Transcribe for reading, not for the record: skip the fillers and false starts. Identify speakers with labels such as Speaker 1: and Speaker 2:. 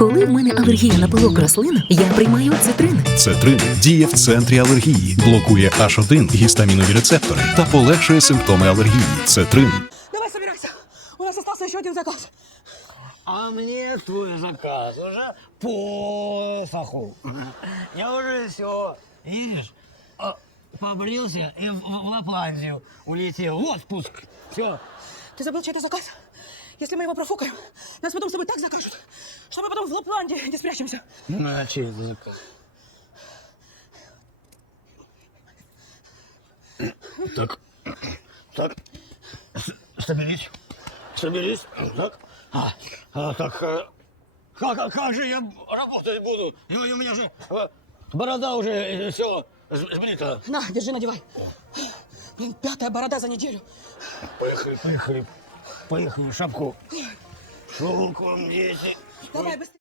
Speaker 1: Коли в мене алергія на пилок рослин, я приймаю цитрин.
Speaker 2: Цетрин діє в центрі алергії, блокує H1 гістамінові рецептори та полегшує симптоми алергії. Цетрин.
Speaker 3: Давай, собирайся. У нас остался еще один заказ.
Speaker 4: А мне твой заказ уже посоху. Я уже все, видишь, побрился и в Лапландию улетел. В отпуск. Все.
Speaker 3: Ты забыл чей-то заказ? Если мы его профукаем, нас потом с тобой так закажут, что мы потом в Лапландии не спрячемся.
Speaker 4: На чей это заказ? Так, соберись, так, как же я работать буду? У меня же борода уже все сбрита.
Speaker 3: На, держи, надевай. Блин, 5-я борода за неделю.
Speaker 4: Поехали, шапку. Шел к вам, дети.
Speaker 3: Давай, быстрее.